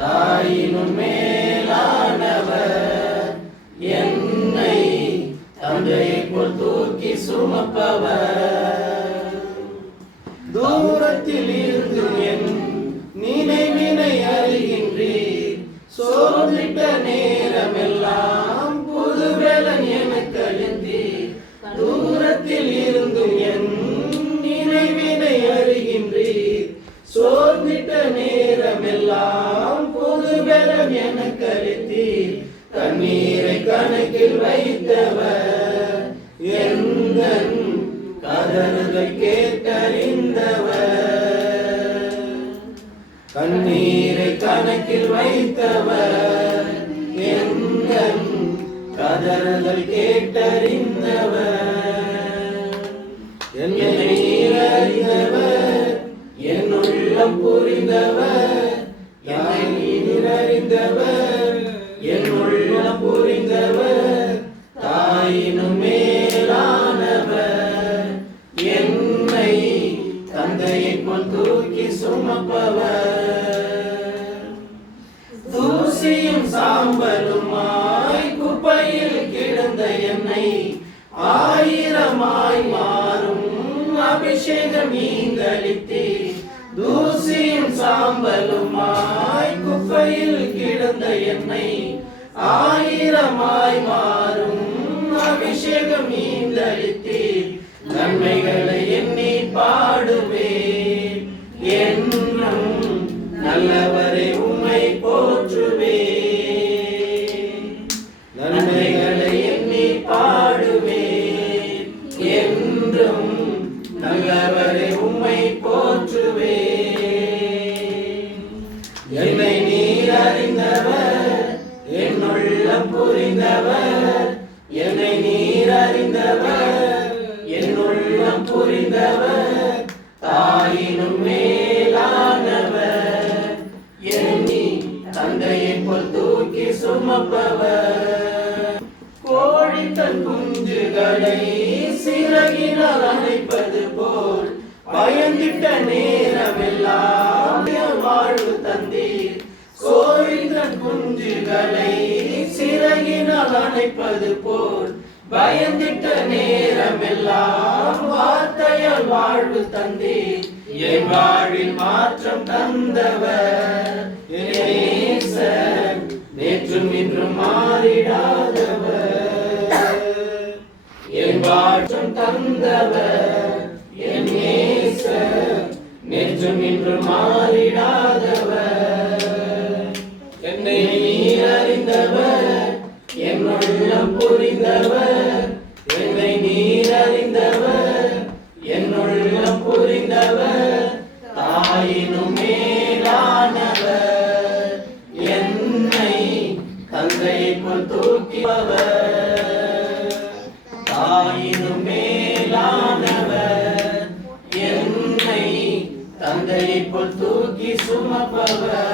தாயினும் மேலானவர், என்னை தந்தையை போல் தூக்கி சுமப்பவர். தூரத்தில் இருந்து என் நினைவினை அறிகின்றீர், சோர்ந்திட்ட நேரமெல்லாம் புதுவேலன் எனக்கு அளித்தீர். தூரத்தில் இருந்தும் என் நினைவினை அறிகின்றீர், சோர்ந்திட்ட நேரமெல்லாம் புதுவேலன் எனக்கு அளித்தீர். கண்ணீரை கணக்கில் வைத்தவர், எந்தன் கதறுதல் கேட்டறிந்தவர். கண்ணீரை கணக்கில் வைத்தவர், எந்தன் கதறுதல் கேட்டறிந்தவர். என்னை அறிந்தவர், என் உள்ளம் புரிந்தவர். என்னை அறிந்தவர், என் உள்ளம் புரிந்தவர். தாயினும் மேலானவர், என்னை தந்தையை போல் தூக்கி சுமப்பவர். தூசியும் சாம்பலுமாய் குப்பையில் கிடந்த என்னை ஆயிரமாய் மாறும் அபிஷேகம் நீங்களித்தீர். தூசியும் சாம்பலுமாய் குப்பையில் கிடந்த என்னை ஆயிரமாய் மாறும் அபிஷேகம் நீந்தளித்தீர். நன்மைகளை எண்ணி பாடுவேன், என்றும் நல்லவரை உம்மை போற்றுவேன். நன்மைகளை எண்ணி பாடுவேன், என்றும் நல்லவரை உம்மை போற்றுவேன். என்னை நீர் அறிந்தவர், என் உள்ளம் புரிந்தவர். என்னை நீர் அறிந்தவர், என் உள்ளம் புரிந்தவர். தாயினும் மேலானவர், என்னை தந்தையை போல் தூக்கி சுமப்பவர். கோழி தன் குஞ்சுகளை சிறகினால் அணைப்பது போல் பயந்திட்ட நேரமெல்லாம் வாழ்வு தந்தீர். கோழி தன் குஞ்சுகளை சிறகினால் அணைப்பது போல் பயந்திட்ட நேரமெல்லாம் வார்த்தையால் வாழ்வு தந்தீர். என் வாழ்வில் மாற்றம் தந்தவர், நேற்றும் இன்றும் மாறிடாதவர். என் மாற்றம் தந்தவர், என் நேசர், நேற்றும் இன்றும் மாறிடாதவர். என்னை நீர் அறிந்தவர், என் உள்ளம் புரிந்தவர். என்னை நீர் அறிந்தவர், என் உள்ளம் புரிந்தவர். தாயினும் மேலானவர், என்னை தந்தையை போல் தூக்கிப்பவர். தாயினும் மேலானவர், என்னை தந்தையை போல் தூக்கி சுமப்பவர்.